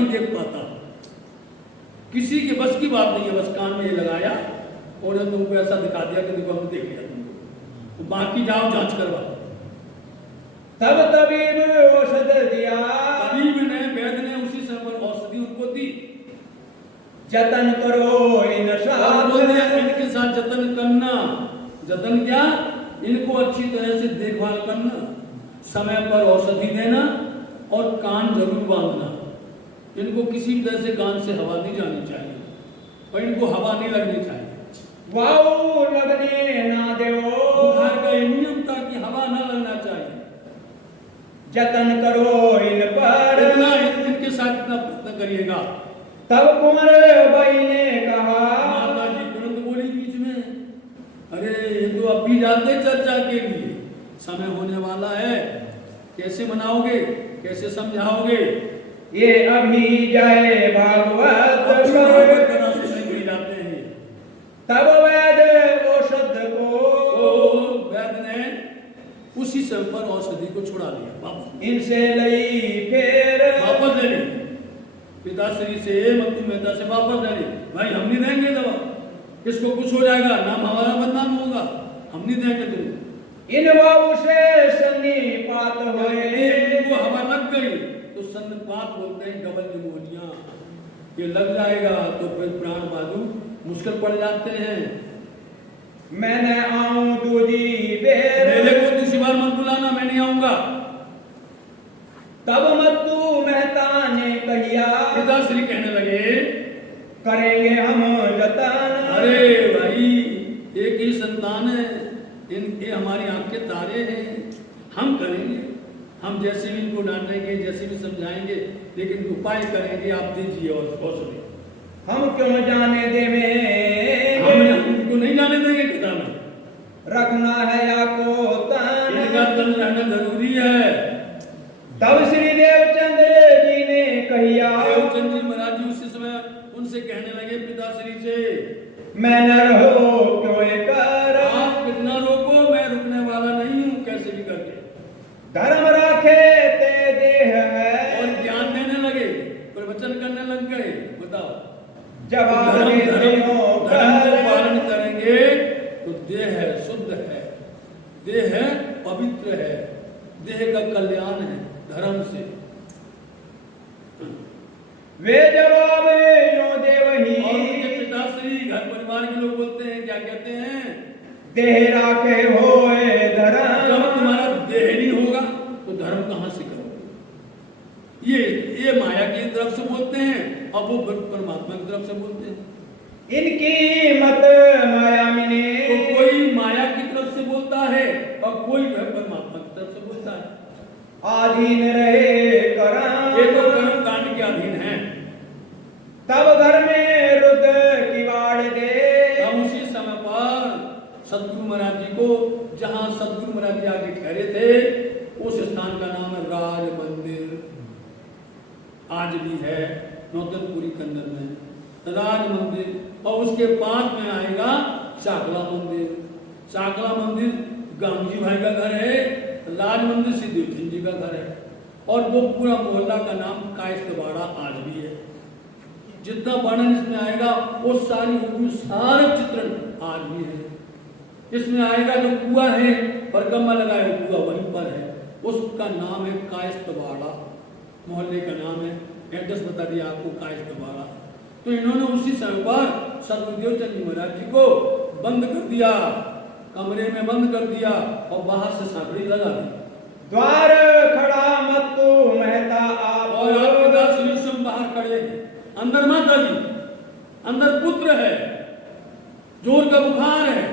नहीं देख पाता, किसी के बस की बात नहीं है। बस कान में ये लगाया और तुमको ऐसा दिखा दिया कि देखो हमने देख लिया तुमको, तो बाकी जाओ जांच करवा। तब तबीब औषध दिया, तबीब ने वैद्य ने उसी समय पर औषधि उनको दी। जतन करो इन इनके साथ जतन करना। जतन क्या? इनको अच्छी तरह से देखभाल करना, समय पर औषधि देना और कान जरूर बांधना। इनको किसी भी तरह से कान से हवा नहीं जानी चाहिए और इनको हवा नहीं लगनी चाहिए। वायु लगने ना देवो, बुखार का ये नियम था कि हवा ना लगना चाहिए। जतन करो इन पर, इतना इनके साथ इतना प्रयत्न करिएगा। तब कुंवर बाई ने कहा, माता जी तुरंत बोली बीच में, अरे ये तो अब भी जाते चर्चा के लिए, समय होने वाला है, कैसे मनाओगे, कैसे समझाओगे? ये अभी जाए भागवत जाते हैं। तब वैद्य औषध को, वैद्य ने उसी समय पर औषधि को छुड़ा दिया, वापस इनसे लई फिर वापस ले ली। पिताश्री से मत्तू मेहता से वापस ले ली। भाई हम नहीं देंगे दवा, किसको कुछ हो जाएगा, नाम हमारा बदनाम होगा, हम नहीं देंगे तुम। इन वायु से सन्निपात हुए, वो हवा लग गई तो सन्निपात बोलते हैं, डबल निमोनिया। ये लग जाएगा तो फिर प्राण बाजू मुश्किल पड़ जाते हैं। मैंने आऊं दूजी बेर, मेरे को दूसरी बार मत बुलाना, मैं नहीं आऊंगा। तब मत्तू मेहता ने कहिया, पिताश्री कहने लगे, करेंगे हम जतन। अरे भाई एक ही संतान है, ये हमारी आंख के तारे हैं, हम करेंगे। हम जैसे भी इनको डांटेंगे, जैसे भी समझाएंगे, लेकिन उपाय करेंगे, आप दीजिए और औषधि। हम क्यों जाने देवे, हम इनको नहीं जाने देंगे किताब में। रखना है या को तन, इनका तन रहना जरूरी है। तब श्री देवचंद्र जी ने कहिया, देवचंद जी महाराज जी उसी समय उनसे कहने लगे पिताश्री से, मैं न रहो क्यों कर, आप कितना रोको, मैं रुकने वाला नहीं हूँ, कैसे भी करके। धर्म राखे ते देह है, और ज्ञान देने लगे, प्रवचन करने लग गए। बताओ, जवाब धर्म को कर, पालन करेंगे तो देह है शुद्ध है, देह है पवित्र है, देह का कल्याण है धर्म से। वे जवाब यो दे वही, और उनके पिताश्री घर परिवार के लोग बोलते हैं, क्या कहते हैं? देह राखे होए धर्म, जब तुम्हारा देह नहीं होगा तो धर्म कहां से करोगे? ये माया की तरफ से बोलते हैं और वो परमात्मा की तरफ से बोलते हैं। इनकी मत माया मिने, तो कोई माया की तरफ से बोलता है और कोई परमात्मा की तरफ से बोलता है। आधीन रहे करम, ये तो कर्म कांड के अधीन है। तब घर में रुद्र किवाड़ दे, तब उसी समय पर सदगुरु महाराज जी को, जहां सदगुरु महाराज जी आगे ठहरे थे, उस स्थान का नाम है राज मंदिर, आज भी है नौतनपुरी कन्नर में राज मंदिर। और उसके पास में आएगा चाकला मंदिर। चाकला मंदिर गांधी भाई का घर है, राज मंदिर सिद्धि जी का घर है। और वो पूरा मोहल्ला का नाम कायस्थवाड़ा आज भी है। जितना वर्णन इसमें आएगा वो सारे चित्रण आज भी है। इसमें आएगा जो कुआ है, परगम्मा लगाए हुआ कुआ वहीं पर है, उसका नाम है कायस्थवाड़ा, मोहल्ले का नाम है। एड्रेस बता दिया आपको, कायस्थवाड़ा। तो इन्होंने उसी समय पर सदगुरुदेव चंद जी महाराज जी को बंद कर दिया, कमरे में बंद कर दिया और बाहर से सांकड़ी लगा दी। द्वार खड़ा मत्तू मेहता आप, और आपके दास बाहर खड़े, अंदर माता जी, अंदर पुत्र है, जोर का बुखार है,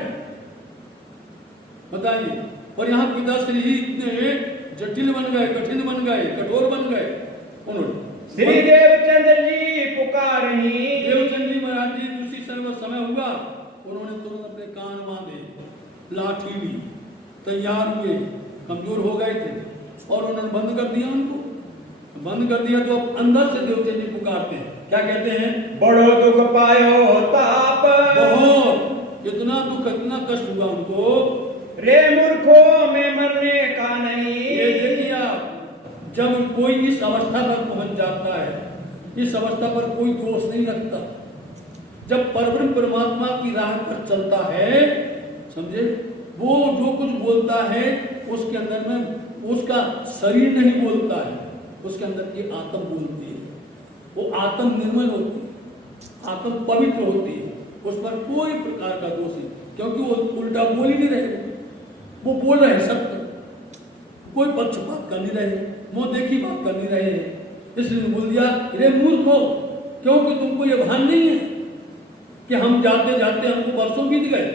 बताइए। और यहाँ पिताश्री इतने जटिल बन गए, कठिन बन गए, कठोर बन गए। उन्होंने श्री देवचंद्र जी पुकारही, देवचंद जी महाराज जी उसी समय हुआ, उन्होंने तुरंत अपने कान बांधे, लाठी ली, तैयार हुए, कमजोर हो गए थे और उन्होंने बंद कर दिया। उनको बंद कर दिया तो अंदर से देवचंद जी पुकारते हैं, क्या कहते हैं? बड़ो दुख पायो ताप, बहुत, इतना दुख, इतना कष्ट हुआ उनको, रे मूर्खों में मरने का नहीं। ये देखिए आप, जब कोई इस अवस्था पर पहुंच जाता है इस अवस्था पर कोई दोष नहीं लगता। जब परब्रह्म परमात्मा की राह पर चलता है, समझे, वो जो कुछ बोलता है उसके अंदर में उसका शरीर नहीं बोलता है, उसके अंदर की आत्म बोलती है। वो आत्म निर्मल होती है, आत्म पवित्र होती है, उस पर कोई प्रकार का दोष नहीं, क्योंकि वो उल्टा बोल ही नहीं रहे, वो बोल रहे सत्य, कोई पक्षपात कर नहीं रहे, मुंह देखी बात कर नहीं रहे। इसलिए बोल दिया, रे मूर्ख हो, क्योंकि तुमको ये भान नहीं है कि हम जाते जाते हमको वर्षों बीत गए,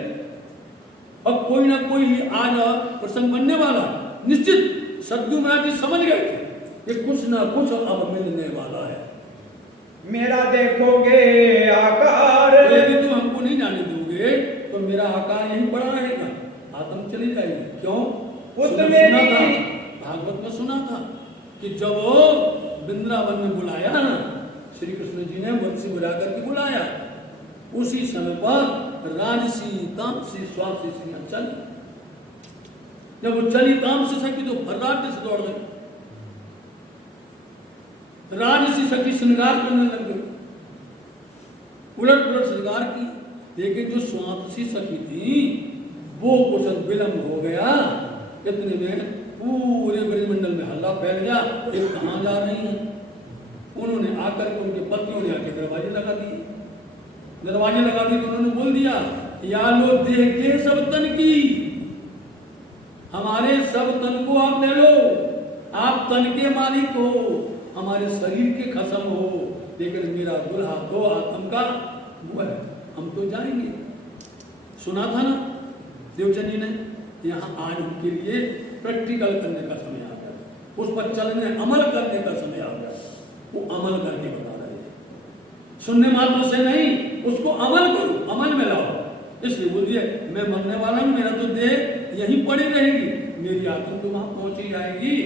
अब कोई ना कोई आज प्रसंग बनने वाला, निश्चित सदगुरु महाराज जी समझ गए कि कुछ ना कुछ अब मिलने वाला है। मेरा देखोगे आकार, यदि तुम हमको नहीं जाने दोगे तो मेरा आकार यहीं पड़ा रहेगा, आत्म चली जाएगी। क्यों? सुना था, भागवत में सुना था कि जब वृंदावन में बुलाया ना श्री कृष्ण जी ने, बंसी बुला करके बुलाया, उसी समय पर राजसी तामसी स्वासी सिंह चली। जब वो चली तामसी सखी तो फर्राटे से दौड़ गई, राजसी सखी श्रृंगार करने लग गई, उलट पुलट श्रृंगार की। लेकिन जो स्वासी सखी थी वो कुछ विलंब हो गया, इतने में पूरे ब्रजमंडल में हल्ला फैल गया, ये कहाँ जा रही हैं। उन्होंने आकर के उनके पतियों ने आके दरवाजे लगा दिए, दरवाजे लगा दिए तो उन्होंने बोल दिया, या लो देख सब तन की, हमारे सब तन को आप ले लो, आप तन के मालिक हो, हमारे शरीर के खसम हो, लेकिन मेरा दुल्हा तो आत्म का वो है, हम तो जाएंगे। सुना था ना देवचंद जी ने, यहाँ आज उनके लिए प्रैक्टिकल करने का समय आ गया, उस पर चलने अमल करने का समय आ गया। वो अमल करके बता रहे हैं, सुनने मात्र से नहीं, उसको अमल करो, अमल में लाओ। इसलिए बोलिए, मैं मरने वाला हूँ, मेरा तो देह यहीं पड़ी रहेगी, मेरी आत्मा तो वहां पहुंची जाएगी,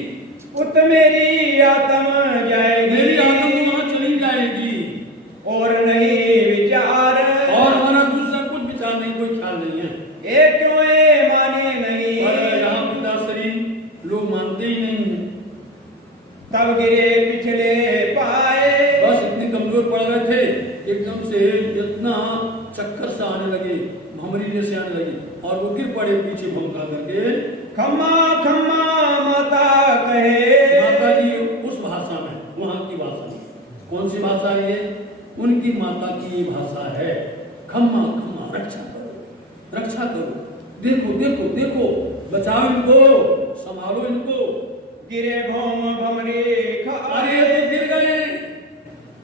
उत मेरी आत्मा जाएगी, मेरी आत्मा तो वहां चली जाएगी, और नहीं विचार, और हमारा दूसरा कुछ विचार नहीं, कोई ख्याल नहीं है। एक क्यों माने नहीं, यहाँ पिता श्री लोग मानते ही नहीं है। तब गिरे पिछले पाए, बस इतने कमजोर पड़ गए थे, एकदम से इतना चक्कर से आने लगे, भमरी जैसे आने लगे, और वो गिर पड़े पीछे भौंका करके। खम्मा खम्मा माता कहे, माता जी उस भाषा में, वहां की भाषा में, कौन सी भाषा है? उनकी माता की भाषा है, खम्मा खम्मा, रक्षा करो, रक्षा करो, देखो देखो देखो, बचाओ इनको, संभालो इनको। गिरे भौम भमरी खा, अरे तो गिर गए,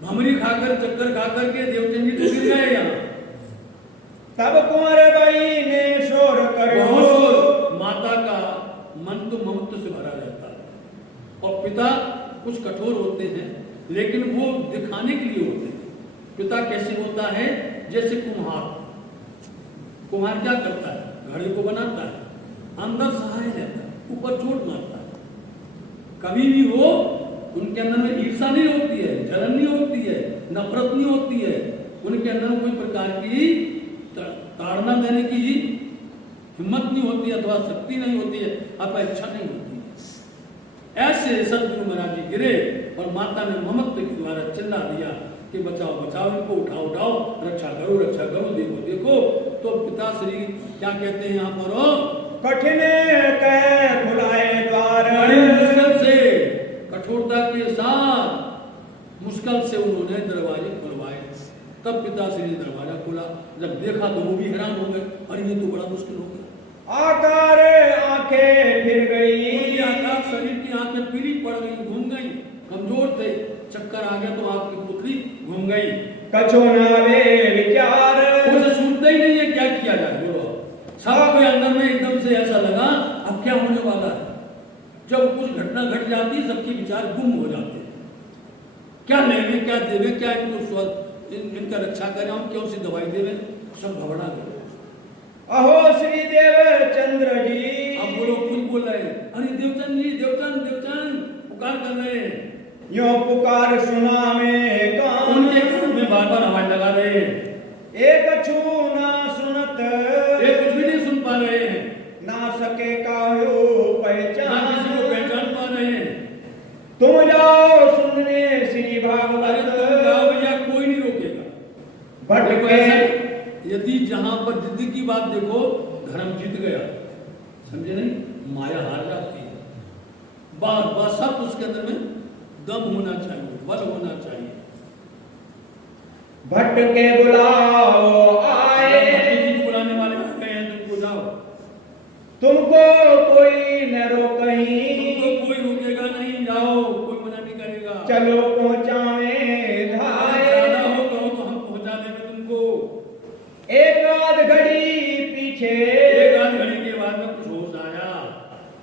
भमरी खाकर चक्कर खाकर के देवचंद जी तो गिर गए यहाँ। तब कुंवर बाई ने शोर करो, माता का मन तो ममत्व से भरा रहता है, और पिता कुछ कठोर होते हैं, लेकिन वो दिखाने के लिए होते हैं। पिता कैसे होता है? जैसे कुम्हार, कुम्हार क्या करता है? घड़े को बनाता है, अंदर सहाय रहता है, ऊपर चोट मारता है। कभी भी वो उनके अंदर में ईर्षा नहीं होती है, जलन नहीं होती है, नफरत नहीं होती है, उनके अंदर कोई प्रकार की ताड़ना देने की हिम्मत नहीं होती, अथवा शक्ति नहीं होती है, अथवा इच्छा नहीं होती है। ऐसे सदगुरु महाराज जी गिरे और माता ने ममत्व के द्वारा चिल्ला दिया कि बचाओ बचाओ इनको, उठाओ उठाओ, रक्षा करो रक्षा करो, देखो देखो। तो पिताश्री क्या कहते हैं यहाँ पर? कठिन कह खुलाए द्वार, बड़ी मुश्किल से, कठोरता के साथ मुश्किल से उन्होंने दरवाजे खुलवाए। तब पिताश्री ने दरवाजा खोला, जब देखा तो वो भी हैरान हो गए, अरे ये तो बड़ा मुश्किल हो गया। आकार आंखें फिर गई, उनकी आकार शरीर की आंखें पीली पड़ गई, घूम गई, कमजोर थे, चक्कर आ गया तो आपकी पुतली घूम गई। कछो नावे विचार, कुछ सुनते ही नहीं है, क्या किया जाए बोलो। सबके अंदर में एकदम से ऐसा लगा अब क्या होने वाला है। जब कुछ घटना घट जाती है सबके विचार गुम हो जाते हैं, क्या लेंगे क्या देवे, क्या इनको इनका रक्षा करें, हम क्यों सी दवाई देवे, सब घबरा गए। अहो श्री देव चंद्र जी, अब बोलो खुद बोल रहे हैं, अरे देवचंद जी, देवचंद देवचंद पुकार कर रहे हैं। यो पुकार सुना में कान, उनके कान में बार बार आवाज लगा रहे हैं, एक छू ना सुनत, ये कुछ भी नहीं सुन पा रहे हैं, ना सके कायो ना पहचान, किसी को पहचान पा रहे हैं। तुम जाओ सुनने श्री भागवत, देखो ऐसा, यदि जहां पर जिद्द की बात देखो, धर्म जीत गया, समझे नहीं, माया हार जाती है। बात बात सब उसके अंदर में दम होना चाहिए, बल होना चाहिए। भटके बुलाओ आए, बुलाने वाले आ गए हैं, तुमको जाओ, तुमको कोई न रोकहीं, तुमको कोई रोकेगा नहीं, जाओ, कोई मना नहीं करेगा। चलो पहुंचावे धाए, ज्यादा हो तो हम पहुंचा देंगे तुमको। एक आध घड़ी पीछे, एक आध घड़ी के बाद में कुछ होश आया,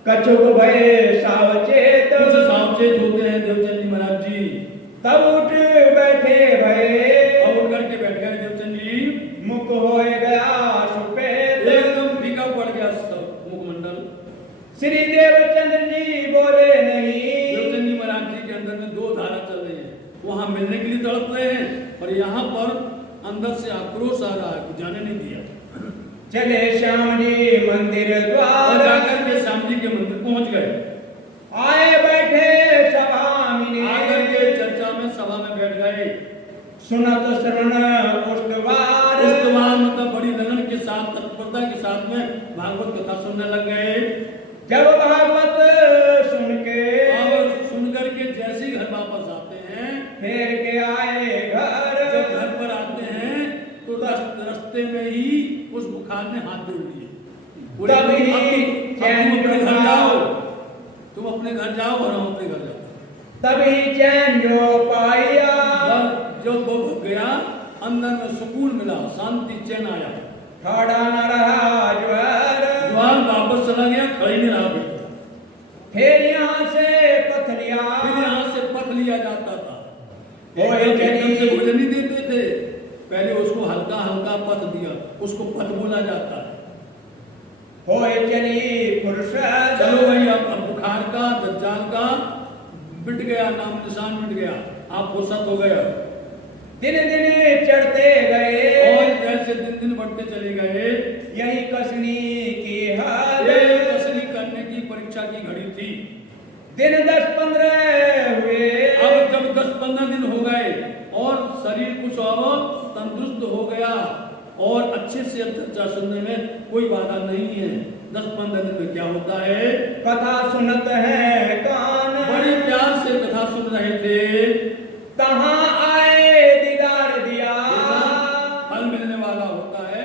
कछुक भय सावचेत, कुछ सावचेत होते हैं देवचंद जी महाराज जी। तब उठ बैठे भय, अब उठ करके बैठ गए देवचंद जी, मुख हो गया सुपेत, एकदम फीका पड़ गया सब मुखमंडल। श्री देवचंद्र जी बोले नहीं, देवचंद जी महाराज जी के अंदर में दो धारा चल रही है, वहां मिलने के लिए तड़प रहे हैं और यहाँ पर अंदर से आक्रोश आ रहा है, कुछ जाने नहीं दिया। चले श्याम जी मंदिर और द्वार, जाकर के श्याम जी के मंदिर पहुंच गए, आए बैठे सभा मिने, आकर के चर्चा में सभा में बैठ गए। सुनत श्रवण उष्टवार, उष्टवार मतलब बड़ी लगन के साथ, तत्परता के साथ में भागवत कथा सुनने लग गए। जब भागवत सुन के, और सुन करके जैसे ही घर वापस आते हैं, फेर के आए घर, जब घर पर आते हैं तो रास्ते में ही उस बुखार ने हाथ जोड़ लिए। बोले, तब ही अब तुम अपने घर जाओ, तुम अपने घर जाओ और हम अपने घर जाओ। तभी चैन जो पाया, जब वो भग गया, अंदर में सुकून मिला, शांति, चैन आया। खड़ा न रहा ज्वर, ज्वार वापस चला गया, खड़े नहीं रहा बैठा। फिर यहाँ से पथलिया, फिर यहाँ से पथ लिया जाता था। ओए एकदम से जनी, भोजन नहीं देते थे, पहले उसको हल्का हल्का पथ दिया, उसको पथ बोला जाता है। होए चली फुर्सत, चलो भाई, अब बुखार का, दज्जाल का मिट गया, नाम निशान मिट गया, आप फुर्सत हो गए। दिन दिन चढ़ते गए, और जैसे दिन दिन बढ़ते चले गए, यही कसनी की हाल, ये कसरी करने की परीक्षा की घड़ी थी। दिन 10-15 हुए, अब जब 10-15 दिन हो गए और शरीर कुछ और तंदुरुस्त हो गया और अच्छे से चर्चा सुनने में कोई बाधा नहीं है। 10-15 दिन में क्या होता है, कथा सुनत है कान, बड़े प्यार से कथा सुन रहे थे, कहाँ आए दीदार दिया, फल मिलने वाला होता है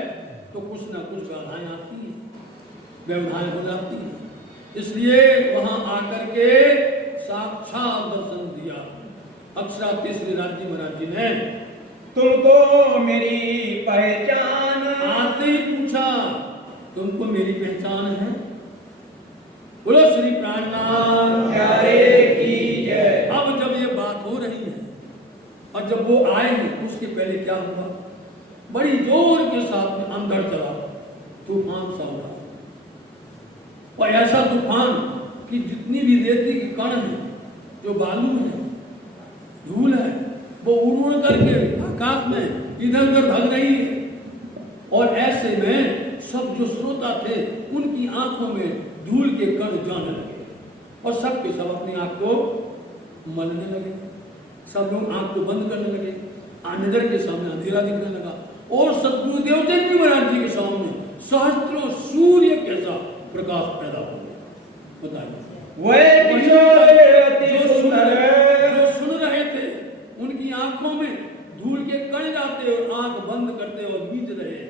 तो कुछ ना कुछ बाधाएं आती हैं, व्यवधाएं हो जाती हैं। इसलिए वहां आकर के साक्षात दर्शन दिया अक्षराते श्री राज जी महाराज जी ने। तुमको मेरी पहचान, आते ही पूछा, तुमको मेरी पहचान है? बोलो श्री प्राणनाथ प्यारे की जय। अब जब ये बात हो रही है और जब वो आए हैं, उसके पहले क्या हुआ, बड़ी जोर के साथ में अंदर चला, तूफान सा हुआ, और ऐसा तूफान कि जितनी भी रेती के कण है, जो बालू है, धूल है, वो उड़ उड़ करके आकाश में इधर उधर भाग रही है। और ऐसे में सब जो श्रोता थे, उनकी आंखों में धूल के कण जाने लगे और सब के सब अपनी आंख को मलने लगे। सब लोग आंख को बंद करने लगे, नजर के सामने अंधेरा दिखने लगा और सतगुरु देवचंद जी महाराज जी के सामने सहस्त्रों सूर्य कैसा प्रकाश पैदा हो गया। बताइए, जो सुन रहे थे उनकी आंखों में धूल के कण जाते और आंख बंद करते और बीज रहे,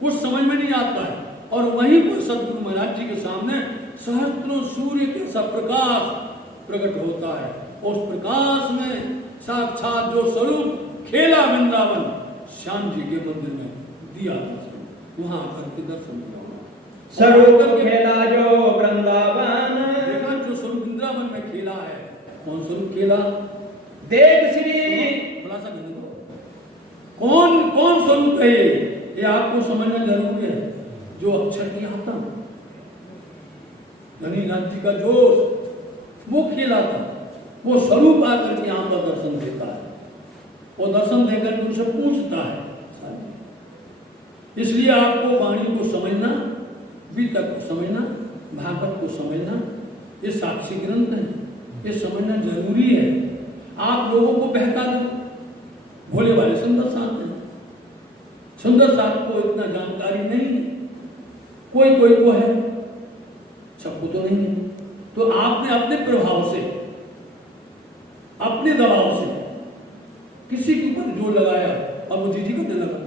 कुछ समझ में नहीं आता है। और वहीं पर सतगुरु महाराज जी के सामने सहस्त्रों सूर्य कैसा प्रकाश प्रकट होता है। उस प्रकाश में साक्षात जो स्वरूप खेला वृंदावन श्याम जी के मंदिर में दिया, वहां आकर के दर्शन किया। स्वरूप खेला जो वृंदावन, देखा जो स्वरूप वृंदावन में खेला है, कौन स्वरूप खेला, देख श्री, थोड़ा सा कौन कौन स्वरूप है ये आपको समझना जरूरी है। जो अक्षर की आत्मा, धनीनाथ जी का जोश, वो खेला था, वो स्वरूप आकर के यहाँ पर दर्शन देता है और दर्शन देकर उनसे पूछता है। इसलिए आपको वाणी को समझना, वितक को समझना, भागवत को समझना, ये साक्षी ग्रंथ है, ये समझना जरूरी है। आप लोगों को बहका दो, भोले वाले सुंदर साथ हैं। सुंदर साथ को इतना जानकारी नहीं है, कोई कोई को है, सबको तो नहीं है। तो आपने अपने प्रभाव से, अपने दबाव से किसी के ऊपर जोर लगाया और वो जीजी करने लगा,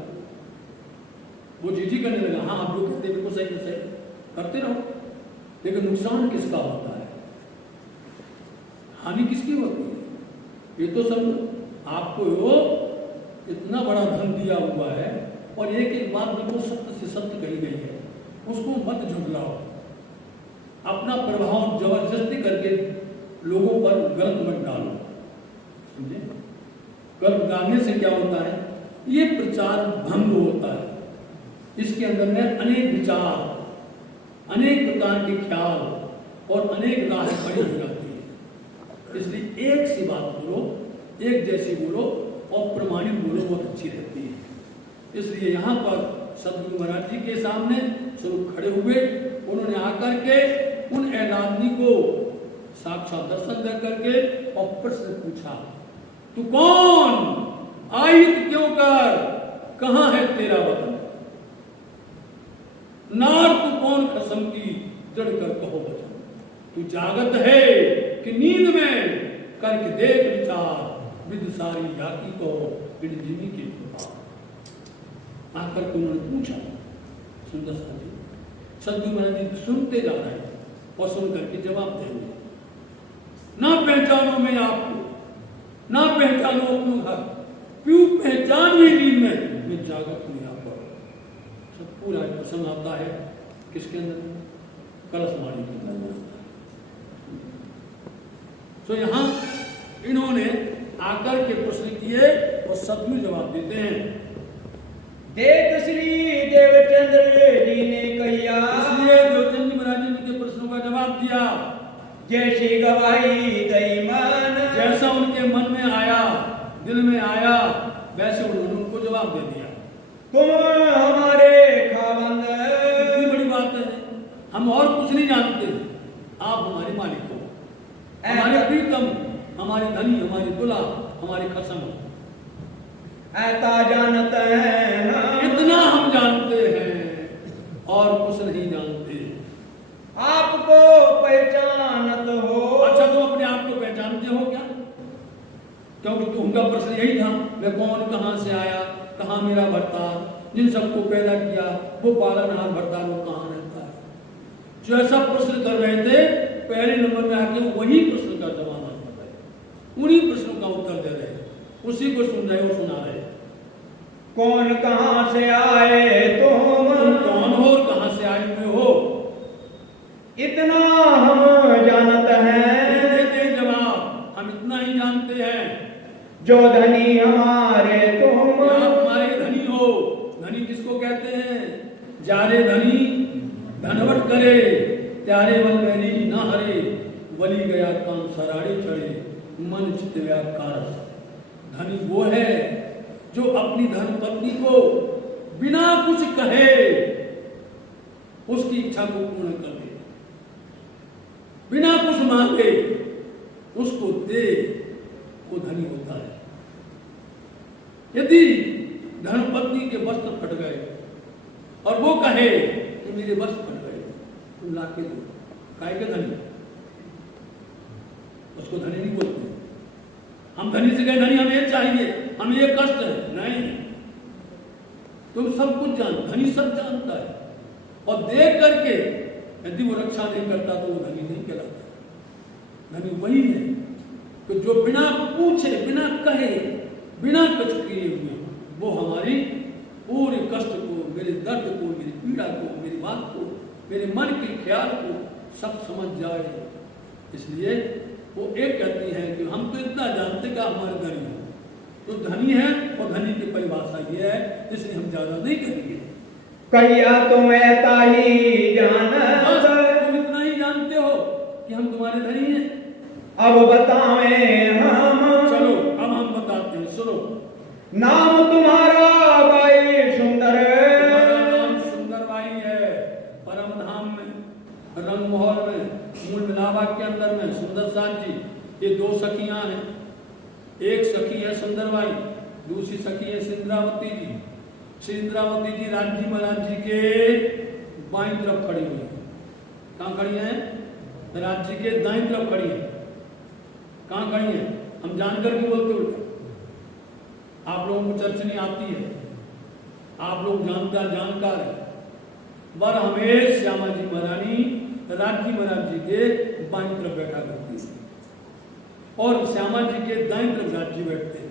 वो जीजी करने लगा। हाँ, आप लोग कहते बिल्कुल सही सही करते रहो, लेकिन नुकसान किसका होता है, हानि किसकी होती है? ये तो सब आपको वो इतना बड़ा धन दिया हुआ है और एक एक बात बिल्कुल सत्य से सत्य कही गई है, उसको मत झुठलाओ। अपना प्रभाव जबरदस्ती करके लोगों पर गलत मत डालो, समझे? गलत डालने से क्या होता है, ये प्रचार भंग होता है। इसके अंदर में अनेक विचार, अनेक प्रकार के ख्याल और अनेक राह खड़ी हो जाती है। इसलिए एक सी बात बोलो, एक जैसी बोलो और प्रमाणित बोलो, बहुत अच्छी रहती है। इसलिए यहाँ पर सदगुरु महाराज जी के सामने स्वरूप खड़े हुए, उन्होंने आकर के उन ऐलानी को साक्षात दर्शन दे करके और प्रश्न पूछा, तू कौन, आयत क्यों कर, कहां है तेरा वतन, नार तू कौन कसम की जड़ कर कहो वचन, तू जागत है कि नींद में, करके देख विचार, विद सारी जाति को विद जिमी के प्रभाव। आकर के उन्होंने पूछा, सुंदर सा जी, सदगुरु महाराज जी सुनते जा रहे हैं और सुन करके जवाब देंगे। ना पहचानो मैं आपको, ना पहचानो अपना घर, क्यों पहचान हुई नींद में, मैं जागत हूं यहाँ पर। सब पूरा प्रसंग आता है किसके अंदर, कलशवाणी के अंदर आता है। तो यहाँ इन्होंने आकर के प्रश्न किए और सदगुरु जवाब देते हैं। देख श्री देवचंद्र जी ने कहिया, इसलिए देवचंद्र जी महाराज जी के प्रश्नों का जवाब दिया, जैसी गवाही दई मन, जैसा उनके मन में आया, दिल में आया, वैसे उन्होंने उनको जवाब दे दिया। तुम हमारे खावंद, इतनी बड़ी बात है, हम और कुछ नहीं जानते, आप हमारे मालिक हो, हमारे प्रीतम, हमारे धनी, हमारी दुला, हमारी खसम हो। ऐसा जानते हैं हम, इतना हम जानते हैं और कुछ नहीं जानते। आपको पहचानत हो। अच्छा, तुम अपने आप को पहचानते हो क्या? क्योंकि तुमका प्रश्न यही था, मैं कौन, कहां से आया, कहां मेरा भरतार, जिन सबको पैदा किया वो पालनहार भरतार वो कहां रहता है। जो ऐसा प्रश्न कर रहे थे, पहले नंबर में आके वही प्रश्न का जवाब आप बताए, उन्हीं प्रश्नों का उत्तर दे रहे, उसी को सुन रहे और सुना रहे। कौन कहां से आए तुम कौन हो और कहां से आए हुए हो, इतना हम जानते हैं। देते जवाब, हम इतना ही जानते हैं। जो धनी हमारे तुम, आप हमारे धनी हो। धनी किसको कहते हैं? जारे धनी धनवट करे, त्यारे बल मेरी ना हरे, बली गया कान सराड़े चढ़े, मन चित व्याकार। धनी वो है जो अपनी धन पत्नी को बिना कुछ कहे उसकी इच्छा को पूर्ण कर दे, बिना कुछ मांगे उसको दे, वो धनी होता है। यदि धर्मपत्नी के वस्त्र फट गए और वो कहे कि मेरे वस्त्र फट गए, तुम लाके दो, काय के धनी, उसको धनी नहीं बोलते। हम धनी से कहे धनी हमें ये चाहिए, हमें ये कष्ट है, नहीं, तुम सब कुछ जान, धनी सब जानता है और देख करके यदि वो रक्षा नहीं करता तो वो धनी नहीं कहलाता। धनी वही है कि जो बिना पूछे, बिना कहे, बिना कुछ किए हुए वो हमारी पूरे कष्ट को, मेरे दर्द को, मेरी पीड़ा को, मेरी बात को, मेरे मन के ख्याल को सब समझ जाए। इसलिए वो एक कहती है कि हम तो इतना जानते कि हमारे धनी हो, तो धनी है और धनी की परिभाषा ये है, इसलिए हम ज्यादा नहीं करेंगे। कहिया तुम ऐसा ही जाना, तुम इतना ही जानते हो कि हम तुम्हारे धनी हैं। अब बताएं हम, चलो अब हम बताते हैं, सुनो। नाम तुम्हारा बाई सुंदर, तुम्हारा नाम सुंदर बाई है। परम धाम में, रंग महल में, मूल मिलावा के अंदर में सुंदर साथ जी, ये दो सखियां हैं। एक सखी है सुंदर बाई दूसरी सखी है सिंद्रावती जी। सिंद्रावती जी राज्य महाराज जी के बाईं तरफ खड़ी हुई है। कहाँ खड़ी है? राज्य के दाईं तरफ खड़ी है। कहाँ खड़ी है? हम जानकर भी बोलते उल्टा। आप लोगों को चर्च नहीं आती है, आप लोग जानकार है। वर हमें श्यामा जी महारानी राज्य महाराज जी के बाईं तरफ बैठा करती है और श्यामा जी के दाईं तरफ राज्य बैठते हैं।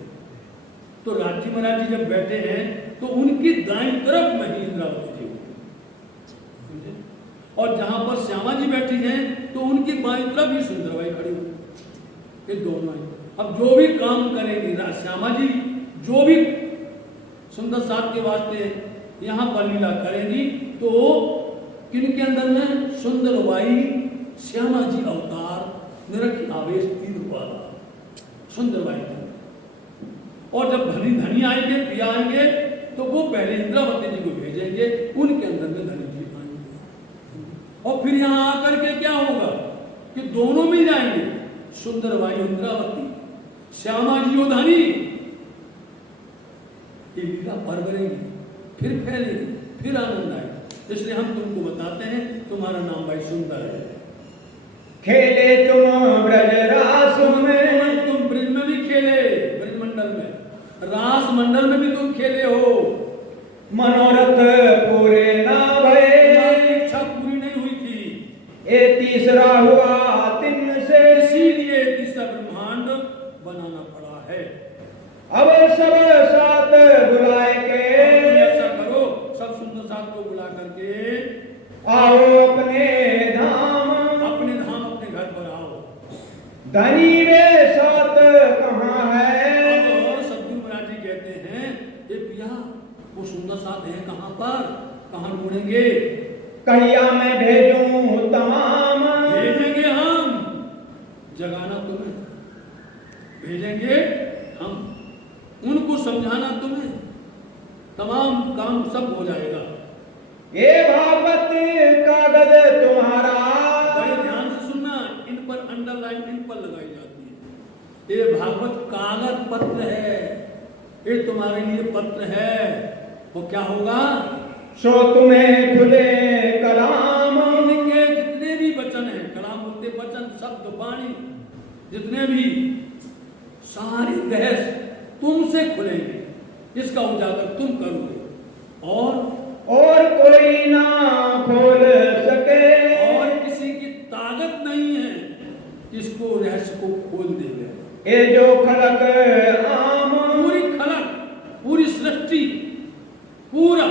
तो राज्य महाराज जी जब बैठे हैं तो उनकी दाईं तरफ में ही इंद्रावती जी होती है और जहां पर श्यामा जी बैठी हैं तो उनकी बाईं तरफ ही सुंदरबाई खड़ी हुई। ये दोनों हैं। अब जो भी काम करेंगी श्यामा जी, जो भी सुंदर साथ के वास्ते यहाँ पर लीला करेंगी तो किनके अंदर में? सुंदरबाई श्यामा जी अवतार निरख आवेश तीर वाला सुंदरबाई। और जब धनी आएंगे, प्रिया आएंगे तो वो पहले इंद्रावती जी को भेजेंगे, उनके अंदर में धनी जी आएंगे और फिर यहाँ आकर के क्या होगा कि दोनों मिल जाएंगे, सुंदरबाई इंद्रावती, श्यामा जी और धनी। ये लीला पर करेंगी, फिर फैलेगी, फिर आनंद आएगा। इसलिए हम तुमको बताते हैं तुम्हारा नाम भाई सुंदर है। खेले तुम ब्रज रास में, तुम ब्रज में भी खेले, ब्रज मंडल में, रास मंडल में भी तुम खेले हो। मनोरथ पूरे ना भये, तुम्हारी इच्छा पूरी नहीं हुई थी। ये तीसरा हुआ तिन से, इसीलिए तीसरा ब्रह्मांड बनाना पड़ा है। अब सब साथ बुलाए के, ऐसा करो सब सुंदर साथ को बुला करके आओ अपने धाम, अपने धाम अपने घर पर आओ। धनी वे साथ कहाँ है? और सतगुरु महाराज जी कहते हैं ये पिया वो सुंदर साथ है कहाँ पर, कहाँ ढूंढेंगे? कहिया मैं भेजूं तमाम, भेजेंगे हम, जगाना तुम्हें, भेजेंगे हम, उनको समझाना तुम्हें, तमाम काम सब हो जाएगा। ये भागवत कागज तुम्हारा, बड़े ध्यान से सुनना, इन पर अंडरलाइन इन पर लगाई जाती है। ये भागवत कागज पत्र है, ये तुम्हारे लिए पत्र है। वो क्या होगा? सो तुम्हें खुले कलाम, इनके जितने भी वचन हैं, कलाम होते वचन, शब्द, वाणी, जितने भी सारी बहस तुमसे खुलेंगे, इसका उजागर तुम करोगे और कोई ना खोल सके, और किसी की ताकत नहीं है इसको रहस्य को खोल देगा। ये जो खलक आम, पूरी खलक, पूरी सृष्टि, पूरा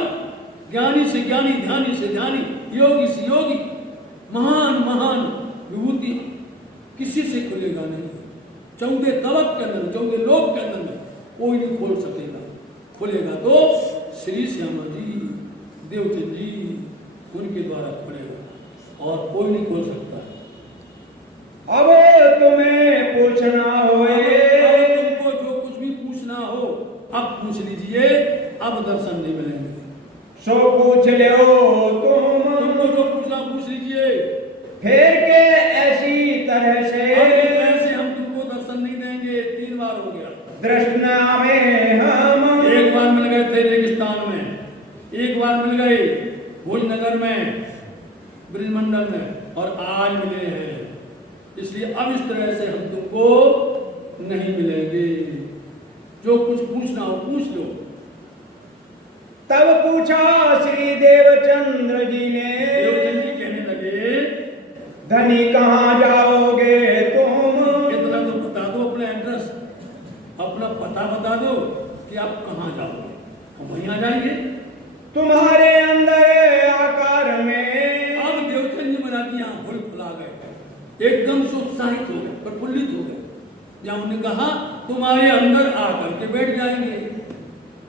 ज्ञानी से ज्ञानी, ध्यानी से ध्यानी, योगी से योगी, महान महान विभूति किसी से खुलेगा नहीं। 14 तवक के अंदर, 14 लोक के अंदर में कोई नहीं खोल सकेगा। खुलेगा तो श्री श्यामा जी, देवचंद जी, उनके द्वारा खुलेगा और कोई नहीं खोल सकता है। अब तुम्हें पूछना होए, तुमको जो कुछ भी पूछना हो अब पूछ लीजिए, अब दर्शन नहीं मिलेंगे। सो पूछ लो तुमको जो पूछना पूछ लीजिए, फिर के ऐसी तरह से ऐसे हम तुमको दर्शन नहीं देंगे। 3 बार हो गया। दृष्टना में हम, एक बार मिल गए थे रेगिस्तान में, एक बार मिल गए भोजनगर में, ब्रजमंडल में, और आज मिले हैं। इसलिए अब इस तरह से हम तुमको नहीं मिलेंगे। जो कुछ पूछना हो पूछ लो। तब पूछा श्री देवचंद्र जी ने, देवचंद जी कहने लगे, धनी कहाँ जाओगे तुम? इतना तो बता दो, अपना एड्रेस, अपना पता बता दो कि आप कहाँ जाओगे, हम वहीं आ जाएंगे। तुम्हारे अंदर आकार में, अब देवचंद जी महाराज यहाँ भूल फुला गए, एकदम से उत्साहित हो गए, प्रफुल्लित हो गए। जब उन्होंने कहा तुम्हारे अंदर आकर के बैठ जाएंगे,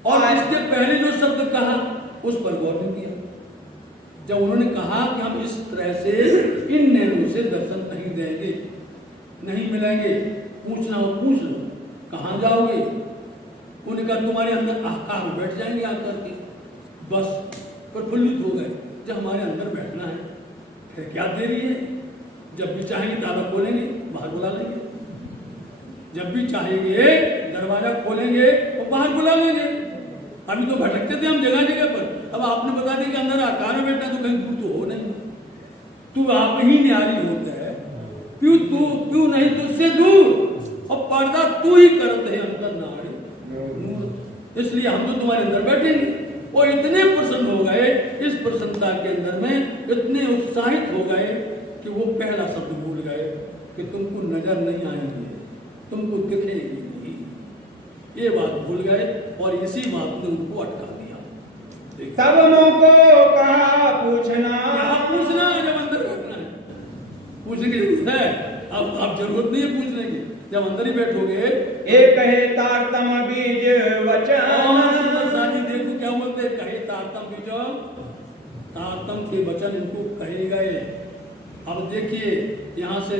और इसके पहले जो शब्द कहा उस पर गौर नहीं किया। जब उन्होंने कहा कि हम इस तरह से इन नैनों से दर्शन नहीं देंगे, नहीं मिलेंगे, पूछना हो पूछ लो, कहाँ जाओगे? उन्होंने कहा तुम्हारे अंदर आकार में बैठ जाएंगे आकर के। बस प्रफुल्लित हो गए, जब हमारे अंदर बैठना है फिर क्या देरी है, जब भी चाहेंगे ताला खोलेंगे, बाहर बुला लेंगे, जब भी चाहेंगे दरवाजा खोलेंगे और बाहर बुला लेंगे। अभी तो भटकते थे हम जगह जगह पर, अब आपने बता दिया कि अंदर आकार में बैठा तो कहीं दूर तो हो नहीं, तू आप ही न्यारी होता है, क्यों नहीं तुझसे दूर, और पर्दा तू ही करते हैं अंदर नाड़ी, इसलिए हम तो तुम्हारे अंदर बैठेंगे। वो इतने प्रसन्न हो गए, इस प्रसन्नता के अंदर में इतने उत्साहित हो गए कि वो पहला शब्द भूल गए कि तुमको नजर नहीं आएंगे, तुमको दिखेंगे, ये बात भूल गए और इसी बात ने उनको अटका दिया। तब मोको कहा पूछना, यहाँ पूछना जब अंदर बैठना है, पूछने की जरूरत है, अब जरूरत नहीं है पूछने की, जब अंदर ही बैठोगे। एक कहे तारतम बीज वचन, साजी देखो क्या बोलते, कहे तारतम बीज, तारतम के वचन इनको कहे गए। अब देखिए यहाँ से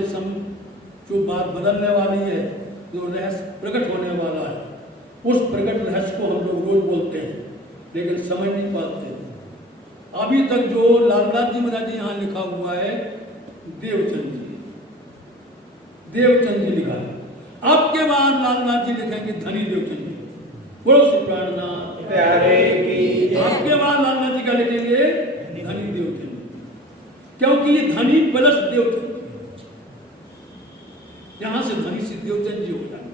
जो बात बदलने वाली है, जो रहस्य प्रकट होने वाला है, उस प्रकट रहस्य को हम लोग रोज बोलते हैं लेकिन समझ नहीं पाते। अभी तक जो लालदास जी महाराज जी यहाँ लिखा हुआ है, देवचंद जी लिखा है, अब के बाद लालदास जी लिखेंगे धनी देवचंद जी, बोलो श्री प्राणनाथ प्यारे की। आपके बाद लालदास जी का लिखेंगे धनी देवचंद, क्योंकि ये धनी प्लस देवचंद, यहां से धनी से देवचंद जी हो जाएंगे।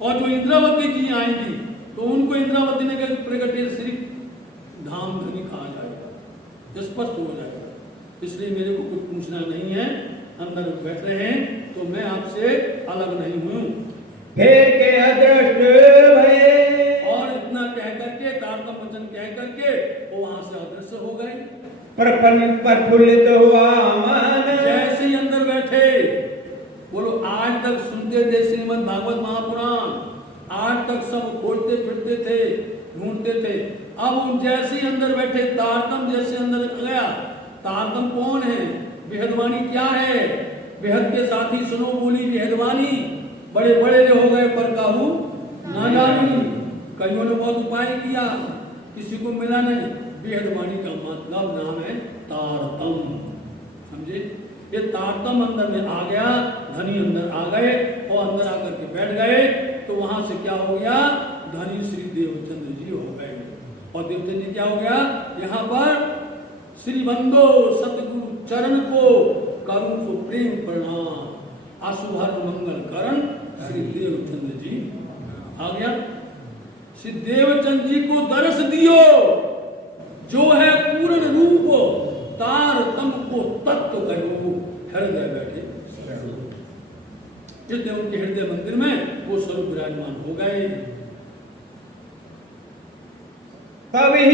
और जो इंद्रावती जी आएंगी तो उनको इंद्रावती ने कहा प्रगटे श्री धाम धनी कहा जाएगा, स्पष्ट हो जाएगा। इसलिए मेरे को कुछ पूछना नहीं है, अंदर बैठ रहे हैं तो मैं आपसे अलग नहीं हूं। हे के अदृष्ट भये, और इतना कह करके तारतम वचन कह करके वो वहां से अदृश्य हो गए। प्रफुल्लित हुआ मन, जैसे ही अंदर बैठे, बोलो आज तक सुनते थे श्रीमद् भागवत महापुराण, आज तक सब खोजते फिरते थे, ढूंढते थे, अब उन जैसे ही अंदर बैठे, तारतम जैसे अंदर गया। तारतम कौन है, बेहदवानी क्या है, बेहद के साथी सुनो बोली बेहदवानी, बड़े बड़े हो गए पर काबू ना जानी, कईयों ने बहुत उपाय किया, किसी को मिला नहीं। बेहदवानी का मतलब नाम है तारतम, समझे? ये तारतम अंदर में आ गया, धनी अंदर आ गए और अंदर आकर के बैठ गए, तो वहां से क्या हो गया, धनी श्री देवचंद्र जी हो गए। और देवचंद्र जी क्या हो गया, यहाँ पर श्री बंदो सतगुरु चरण को करूं को प्रेम प्रणाम, आशुभर मंगल करण श्री देवचंद्र जी आ गया। श्री देवचंद्र जी को दर्श दियो, जो है पूर्ण रूप, तारतम को तत्व करो, हृदय बैठे, जिसने उनके हृदय मंदिर में वो स्वरूप विराजमान हो गए। तभी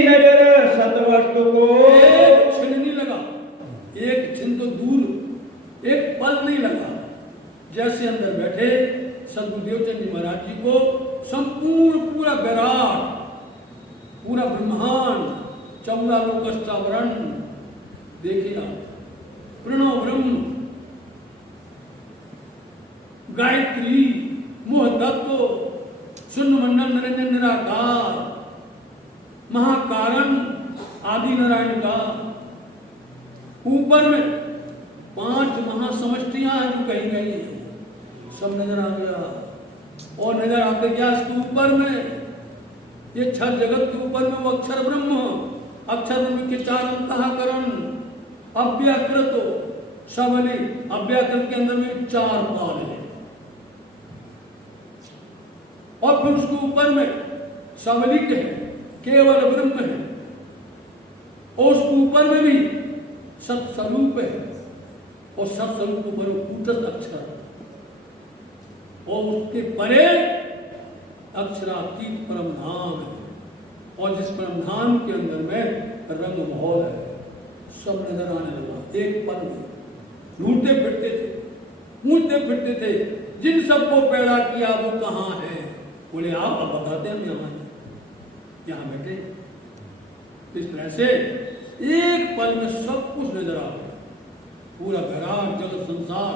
नजर सतवस्तु को, एक क्षण नहीं लगा, एक क्षण तो दूर, एक पल नहीं लगा, जैसे अंदर बैठे सदगुरुदेव चंद जी महाराज जी को संपूर्ण पूरा विराट, पूरा ब्रह्मांड, 14 लोकस्तावरण देखिए, प्रणव ब्रह्म, गायत्री, मोह तत्व, शून्य मंडल निरंजन निराकार, महाकारण आदि नारायण का, ऊपर में 5 महासमष्टियां हैं जो कही गई है, सब नजर आ गया। और नजर आते क्या इसके ऊपर में, ये 6 जगत के ऊपर में वो अक्षर ब्रह्म, अक्षर ब्रह्म के 4 अंतःकरण, अव्याकृत सबली, अव्याकृत के अंदर में 4 पाद है, और फिर उसके ऊपर में सबलिक है, केवल ब्रह्म है, और उसके ऊपर में भी सत्स्वरूप है, और सत्स्वरूप ऊपर कूटस्थ अक्षर, और उसके परे अक्षरातीत परम धाम है, और जिस परम धाम के अंदर में रंग महल है, सब नजर आने लगा एक पल में। ढूंढते फिरते थे, पूछते फिरते थे, जिन सबको पैदा किया वो कहाँ है, बोले आप अब बताते हम यहाँ बैठे। इस तरह से एक पल में सब कुछ नजर आ गया, पूरा विराट जगत संसार,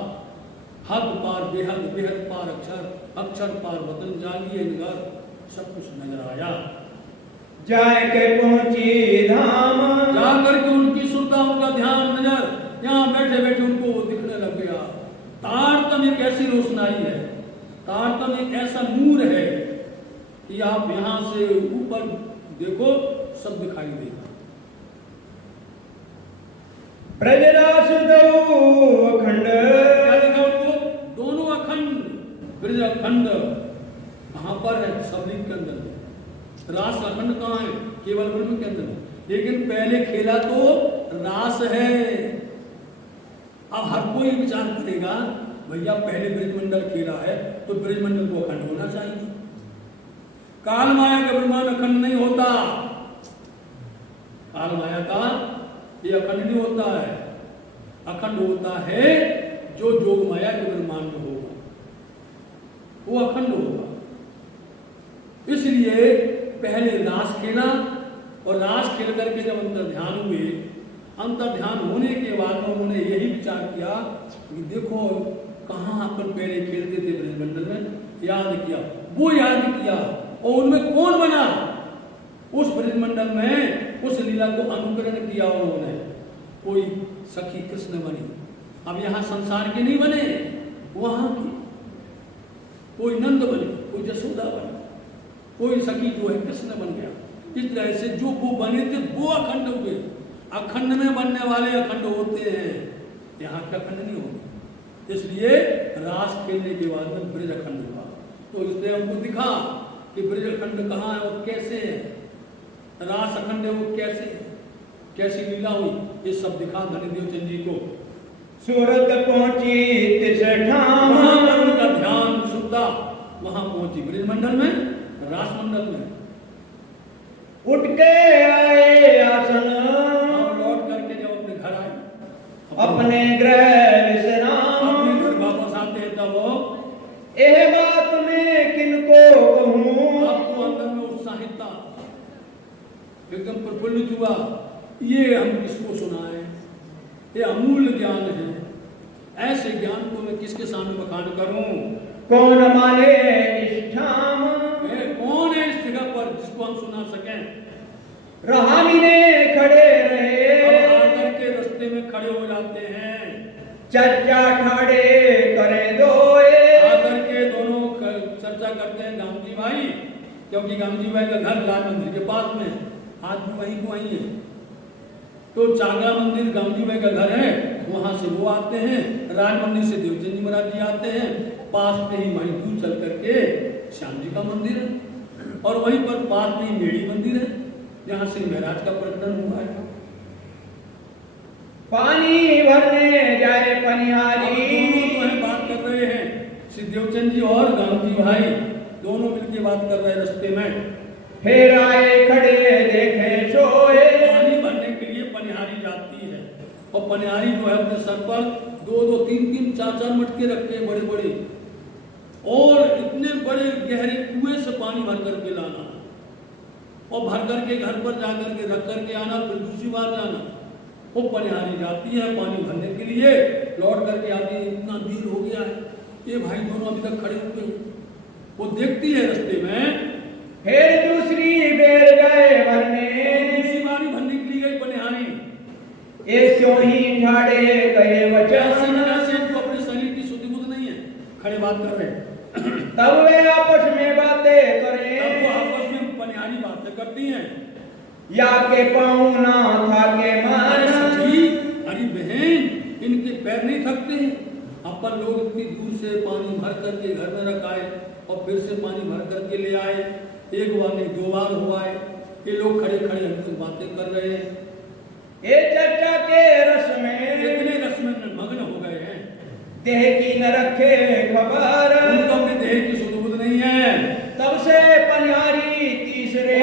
हद पार बेहद, बेहद पार अक्षर, अक्षर पार वतन जानिए नगर, सब कुछ नजर आया। जाए के पहुंची धाम, जाकर के उनकी सुरताओं का ध्यान नजर, यहाँ बैठे बैठे उनको वो दिखने लग गया। तारतम एक ऐसी रोशनाई है, तारतम एक ऐसा नूर है कि आप यहां से ऊपर देखो सब दिखाई देगा। ब्रजरास दो अखंड, क्या देखा उनको? दोनों अखंड, ब्रज अखंड कहां पर है? शबरी के अंदर है। रास अखंड कहां है? केवल ब्रह्म के अंदर है। लेकिन पहले खेला तो रास है। अब हर कोई विचार करेगा भैया पहले ब्रजमंडल खेला है तो ब्रजमंडल को अखंड होना चाहिए। काल माया का ब्रह्मांड अखंड नहीं होता। काल माया का ये अखंड नहीं होता है। अखंड होता है जो जोग माया के ब्रह्मांड में होगा, वो अखंड होगा। इसलिए पहले रास खेला और रास खेल करके जब अंतर ध्यान हुए, अंतर ध्यान होने के बाद उन्होंने यही विचार किया कि देखो कहाँ अपन पहले खेलते थे ब्रजमंडल में, याद किया, वो याद किया और उनमें कौन बना? उस ब्रजमंडल में उस लीला को अनुकरण किया उन्होंने। कोई सखी कृष्ण बनी। अब यहाँ संसार के नहीं बने, वहां की। कोई नंद बने, कोई जसोदा बने, कोई सखी जो है कृष्ण बन गया। इस तरह से जो वो बने थे वो अखंड हुए। अखंड में बनने वाले अखंड होते हैं, यहाँ के अखंड नहीं होते। इसलिए रास खेलने के बाद में ब्रज अखंड हुआ। तो इसलिए हमको दिखा कि ब्रज अखंड कहाँ है और कैसे है, रास अखंड है वो कैसे है, कैसी लीला हुई, ये सब दिखा धनदेव चंद जी को। सूरत पहुंची तिस ठाम, उनका ध्यान शुद्धा वहां पहुंची ब्रजमंडल में, रास मंडल में। उठ के आए आसन, लौट करके जब अपने घर आए, अपने गृह विश्राम, अपने घर वापस आते हैं तब यह बात मैं किनको कहूँ, आपको अंदर में उत्साहितता, एकदम प्रफुल्लित हुआ। ये हम किसको सुनाएं? ये अमूल्य ज्ञान है। ऐसे ज्ञान को मैं किसके सामने बखान करूं? कौन माने इस ठाम, कौन है इस जगह पर जिसको हम सुना सकें? रहामी ने खड़े रहे, अब आकर के रास्ते में खड़े हो जाते हैं, चर्चा ठाड़े करे दोए, आकर के दोनों चर्चा करते हैं गांधी भाई, क्योंकि गांधी भाई का घर राज मंदिर के पास में, आज भी वहीं को वहीं है। तो चांगला मंदिर गांधी भाई का घर है, वहां से वो आते हैं, राज मंदिर से देवचंद जी महाराज जी आते हैं, पास में ही वहीं दूर चल करके श्याम जी का मंदिर है और वहीं पर पास में ही मेड़ी मंदिर है जहां से महाराज का प्रकटन हुआ है। पानी भरने जाए पनिहारी, दोनों तो बात कर रहे हैं, श्री देवचंद जी और गांधी भाई दोनों मिलकर बात कर रहे हैं रास्ते में। फिर आए खड़े देखे सोए, पानी भरने के लिए पनिहारी जाती है और पनिहारी जो है अपने सर पर 2-2, 3-3, 4-4 मटके रखते हैं बड़े बड़े, और इतने बड़े गहरे कुएं से पानी भर करके लाना और भर करके घर पर जाकर के रख करके आना, फिर दूसरी बार जाना। वो पनिहारी जाती है पानी भरने के लिए, लौट करके आती है, इतना देर हो गया है, ये भाई दोनों अभी तक खड़े हुए हैं। वो देखती है रास्ते में, फिर दूसरी बेर गए भरने, दूसरी बारी भरने के लिए गई पनिहारी। ये क्यों ही झाड़े कहे वचन, से तो अपने शरीर की शुद्धि बुद्ध नहीं है, खड़े बात कर रहे हैं। तब वे आपस में बातें करें, तब वो आपस में पनिहारी बातें करती हैं, या के पाँव ना था के माना, अरे बहन इनके पैर नहीं थकते हैं, अपन लोग इतनी दूर से पानी भर करके घर में रखाए और फिर से पानी भर करके ले आए, एक बार नहीं 2 बार हुआ है, ये लोग खड़े खड़े हमसे बातें कर रहे हैं। ये चर्चा के रस में इतने रस में मग्न हो गए हैं, देह की न रखे खबर, उनको अपने देह की सुध बुध नहीं है। तब से पनिहारी तीसरे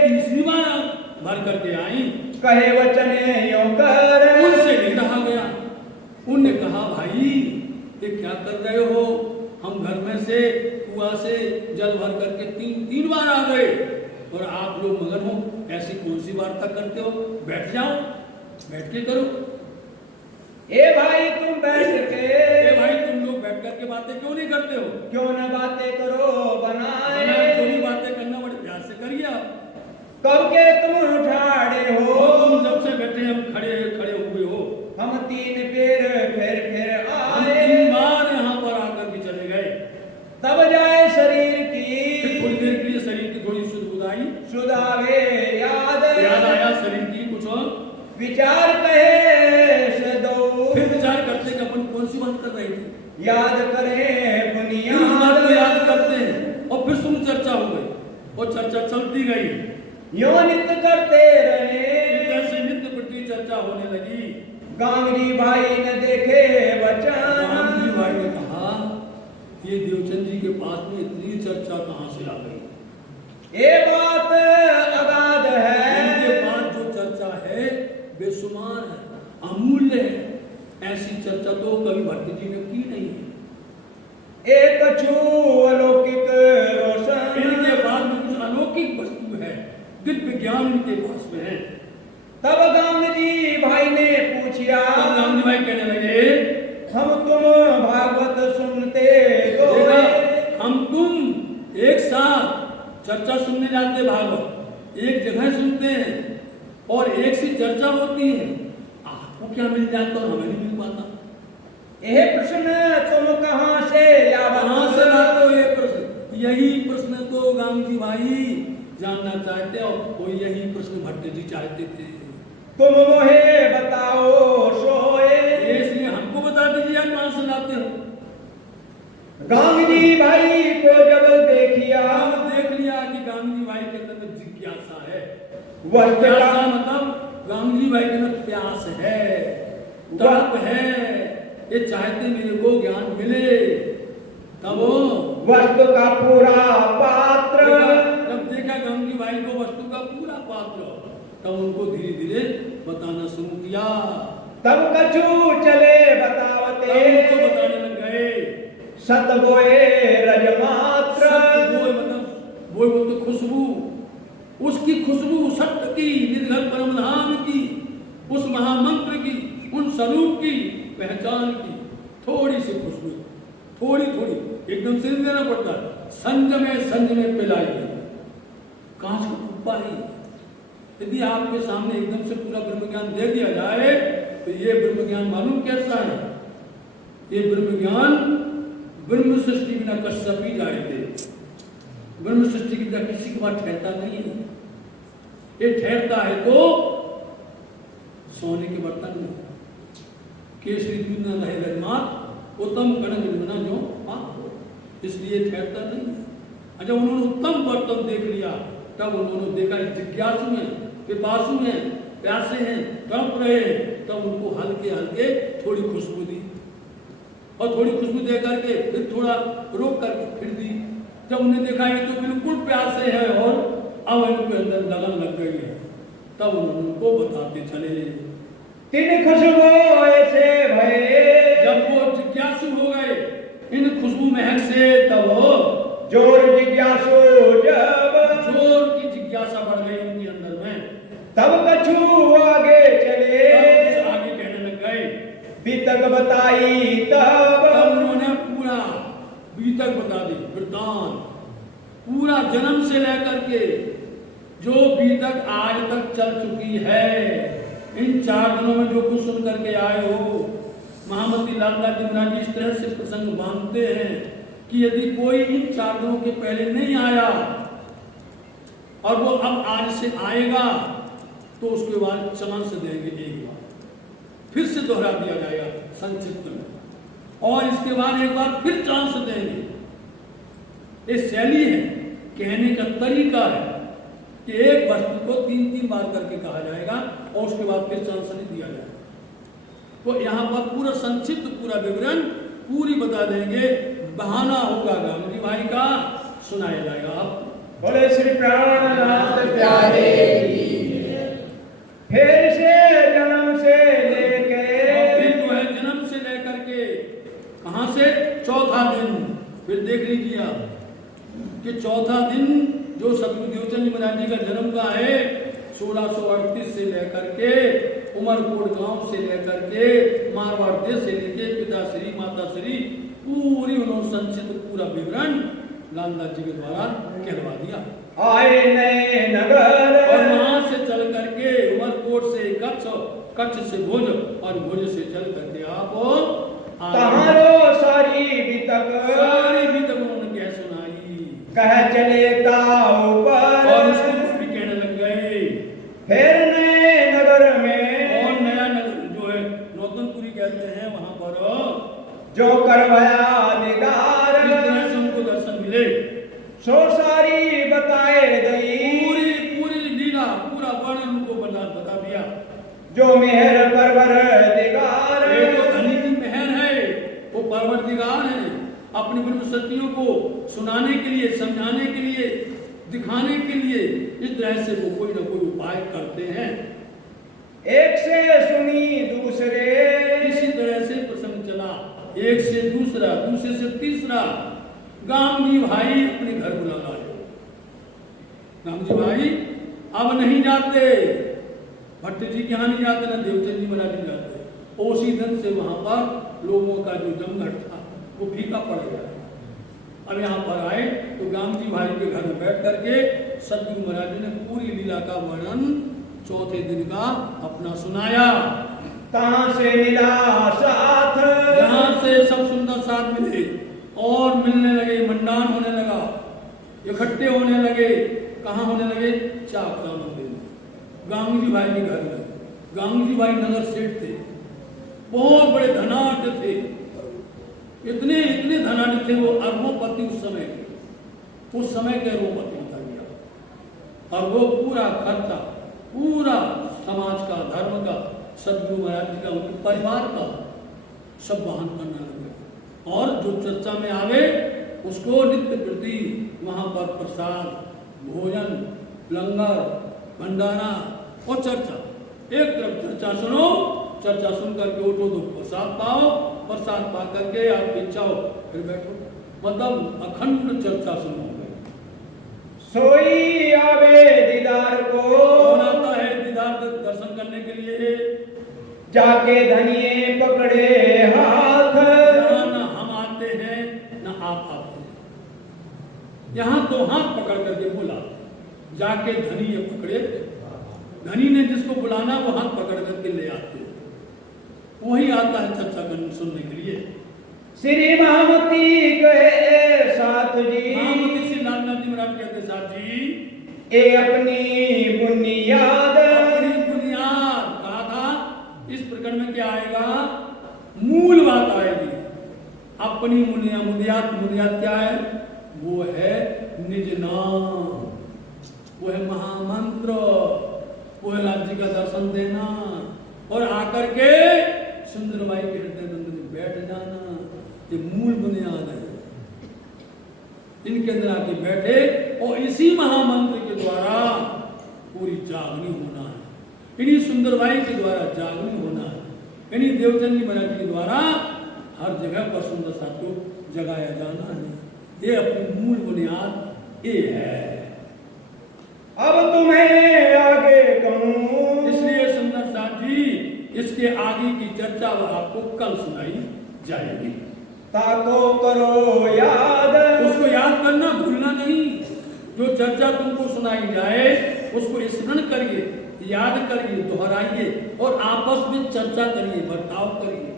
तीसरी बार भर करके आई, कहे वचन यों कर, उनसे नहीं रहा गया। उनने कहा भाई ये क्या कर रहे हो, हम घर में से कुआं से जल भर करके 3 बार आ गए और आप लोग मगन हो, ऐसी कौन सी वार्ता करते हो, बैठ जाओ, बैठ के करो। ए भाई तुम बैठ के, ए भाई तुम लोग बैठ करके बातें क्यों नहीं करते हो? क्यों न बातें करो बनाए, जो भी बातें करना बड़े प्यार से करिए आप। कब के तुम उठाड़े हो, तुम जब से बैठे हम खड़े खड़े हुए हो, हम 3 पेर फिर हम आए, 3 बार यहाँ पर आकर के चले गए। तब जाए शरीर की फिर थोड़ी देर के लिए शरीर की आई? सुधावे याद आया शरीर की कुछ विचार कहे सदो फिर विचार करते कि अपन कौन सी बात कर रहे थे, याद करे फिर उस बात को बुनियाद याद करते हैं और फिर सुन चर्चा हो गई और चर्चा चलती गई, यो नित्य करते रहे जैसे नित्य प्रति चर्चा होने लगी। गांगरी भाई ने देखे वचन गांधी भाई ने कहा ये देवचंद जी के पास में इतनी चर्चा कहाँ से आ गई? ये बात अगाध इनके है पास जो चर्चा है बेशुमार है, अमूल्य है। ऐसी चर्चा तो कभी भट्ट जी ने की नहीं है। एक छू अलौकिक रोशन इनके पास में कुछ अलौकिक वस्तु है, दिव्य ज्ञान इनके पास में है। तब गांधी भाई ने पूछा तब गांधी भाई कहने लगे हम तुम भागवत सुनते तो देखा, हम तुम एक साथ चर्चा सुनने जाते, भागवत एक जगह सुनते हैं और एक सी चर्चा होती है, आपको क्या मिल जाता और हमें नहीं मिल पाता। यह प्रश्न तुम कहाँ से कहाँ से लाते हो ये प्रश्न? यही प्रश्न तो गांधी भाई जानना चाहते और कोई यही प्रश्न भट्ट जी चाहते थे। तुम मोहे बताओ सोए इसलिए हमको बता दीजिए आप कहाँ से लाते हो। गांधी भाई को जब देखिया अब देख लिया कि गांधी भाई के अंदर में जिज्ञासा है। वह जिज्ञासा मतलब गांधी भाई के अंदर प्यास है, तड़प है, ये चाहते मेरे को ज्ञान मिले। तब वस्तु का पूरा पात्र जब देखा गांधी भाई को वस्तु का पूरा पात्र, तब उनको धीरे धीरे बताना शुरू किया। तब कछु चले तब बतावते उनको बताने लग गए। सत बोए रजमात्र बोल मतलब बोल बोलते खुशबू, उसकी खुशबू सत्य की, निर्घर परम धाम की, उस महामंत्र की, उन स्वरूप की पहचान की थोड़ी सी खुशबू, थोड़ी थोड़ी, एकदम से नहीं देना पड़ता, संज में पिलाई कांच का कुप्पा ही। यदि आपके सामने एकदम से पूरा ब्रह्म ज्ञान दे दिया जाए तो ये ब्रह्म ज्ञान मालूम कैसा है? ये ब्रह्म ज्ञान ब्रह्म सृष्टि बिना कश्यप ही जाए थे। ब्रह्म सृष्टि की तरह किसी के बाद ठहरता नहीं है। ये ठहरता है तो सोने के बर्तन में, केसरी दूध न रहे रजमात उत्तम कणक बिना जो पाप, इसलिए ठहरता नहीं है। अच्छा, उन्होंने उत्तम बर्तन देख लिया, तब उन्होंने देखा जिज्ञासु हैं, पिपासु हैं, प्यासे हैं, तड़प रहे हैं, तब उनको हल्के हल्के थोड़ी खुशबू दी और थोड़ी खुशबू दे करके फिर थोड़ा रोक करके फिर दी। जब उन्हें देखा ये तो बिल्कुल प्यासे हैं और अब इनके अंदर लगन लग गई है, तब उन्होंने उनको बताते चले। तीन खुशबू ऐसे भये जब वो जिज्ञासु हो गए इन खुशबू महक से, तब जोर जिज्ञासु जब जोर की जिज्ञासा बढ़ गई उनके अंदर में, तब कछु आगे चले तब आगे कहने लग गए। बीतक बताई तब उन्होंने पूरा बीतक बता दी, वृतांत पूरा जन्म से लेकर के जो बीतक आज तक चल चुकी है। इन 4 दिनों में जो कुछ सुन करके आए हो, महामती लाला जी महाराज जी इस तरह से प्रसंग मानते हैं कि यदि कोई इन 4 दिनों के पहले नहीं आया और वो अब आज से आएगा तो उसके बाद चांस देंगे, एक बार फिर से दोहरा दिया जाएगा संक्षिप्त में, और इसके बाद एक बार फिर चांस देंगे। ये शैली है, कहने का तरीका है कि एक वस्तु को 3-3 बार करके कहा जाएगा और उसके बाद फिर चांस नहीं दिया जाएगा। तो यहाँ पर पूरा संक्षिप्त पूरा विवरण पूरी बता देंगे, बहाना होगा गांधी भाई का, सुनाया जाएगा। आप बोले श्री प्राणनाथ प्यारे फिर से जन्म से लेके फिर जो है जन्म से लेकर के कहां से, चौथा दिन, फिर देख लीजिए कि चौथा दिन जो सतगुरु देवचंद महाराज जी का जन्म का है 1638 से लेकर के उमरकोट गांव से लेकर के मारवाड़ देश से लेके पिताश्री माताश्री पूरी उन्होंने संक्षिप्त पूरा विवरण लालदास जी के द्वारा कहवा दिया। आए नए नगर और वहां से चल करके उमरकोट से कच्छ, कच्छ से भुज और भुज से चल करके आप तहारो सारी बीतक उन्होंने कह सुनाई, कह चले ता ऊपर और उसको सो सारी बताए दई पूरी पूरी लीला पूरा वर्णन उनको बता दिया। जो मेहर परवर दिगार ये तो धनी की मेहर है, वो परवरदिगार है। अपनी ब्रह्म सत्यों को सुनाने के लिए, समझाने के लिए, दिखाने के लिए इस तरह से वो कोई ना कोई उपाय करते हैं। एक से सुनी दूसरे इसी तरह से प्रसंग चला, एक से दूसरा, दूसरे से तीसरा। गाम जी भाई अपने घर बुला लाए। गाम जी भाई अब नहीं जाते, भट्ट जी के यहाँ नहीं जाते, ना देवचंद जी महाराज नहीं जाते। उसी दिन से वहां पर लोगों का जो जमघट था वो फीका पड़ गया। अब यहाँ पर आए तो गाम जी भाई के घर में बैठ करके सतगुरु महाराज जी ने पूरी लीला का वर्णन चौथे दिन का अपना सुनाया। कहां से मिला साथ, जहां से सब सुंदर साथ मिले और मिलने लगे, मंडान होने लगा, इकट्ठे होने लगे। कहाँ होने लगे? चाकला मंदिर में, गांगू जी भाई के घर में। गांगू जी भाई नगर सेठ थे, बहुत बड़े धनाढ़ थे, इतने इतने धनाढ़ थे वो, अरबोपति उस समय के, उस समय के अरबोपति बता गया। और वो पूरा खर्चा, पूरा समाज का, धर्म का, सतगुरु महाराज जी का, उनके परिवार का सब वहन करने लगे। और जो चर्चा में आवे उसको नित्य प्रति वहां पर प्रसाद, भोजन, लंगर, भंडारा और चर्चा। एक तरफ चर्चा सुनो, चर्चा सुन करके उठो तो प्रसाद पाओ, प्रसाद पा करके आप इच्छा हो फिर बैठो, मतलब अखंड चर्चा सुनो। सोई आवे दीदार को, कौन आता है दीदार दर्शन करने के लिए? जाके धनिये पकड़े हाथ, ना हम आते हैं ना आप आते हैं, यहाँ तो हाथ पकड़ करके बुला, जाके धनी ये पकड़े। धनी ने जिसको बुलाना वो हाथ पकड़ करके ले आते हैं, वही आता है चर्चा करने सुनने के लिए। श्री महामती कहे साथ जी, महामती श्री लालनाथ जी महाराज कहते साथ जी, ए अपनी बुनियाद, अपनी बुनियाद कहा था। इस प्रकरण में क्या आएगा? मूल बात आएगी। अपनी बुनियाद, बुनियाद क्या है? वो है निज नाम, वो है महामंत्र, वो है लाल जी का दर्शन देना और आकर के सुंदरबाई के हृदय मंदिर में बैठ जाना। ये मूल बुनियाद है। इनके अंदर आके बैठे और इसी महामंत्र के द्वारा पूरी जागनी होना है, इन्हीं सुंदरबाई के द्वारा जागनी होना है, इन्हीं देवचंद जी महाराज के द्वारा हर जगह पर सुंदर सा को जगाया जाना है। ये अपनी मूल बुनियाद ये है। अब तुम्हें आगे कहूं, इसलिए सुंदर साथ जी इसके आगे की चर्चा आपको कल सुनाई जाएगी। ताको करो याद, उसको याद करना, भूलना नहीं। जो चर्चा तुमको सुनाई जाए उसको स्मरण करिए, याद करिए, दोहराइए और आपस में चर्चा करिए, बर्ताव करिए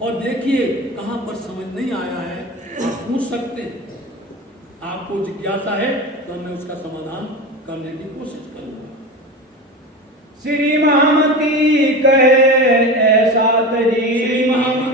और देखिए कहां पर समझ नहीं आया है आप पूछ सकते हैं। आपको जिज्ञासा है तो मैं उसका समाधान करने की कोशिश करूंगा। श्री महामती कहे ऐसा जी, श्री महामती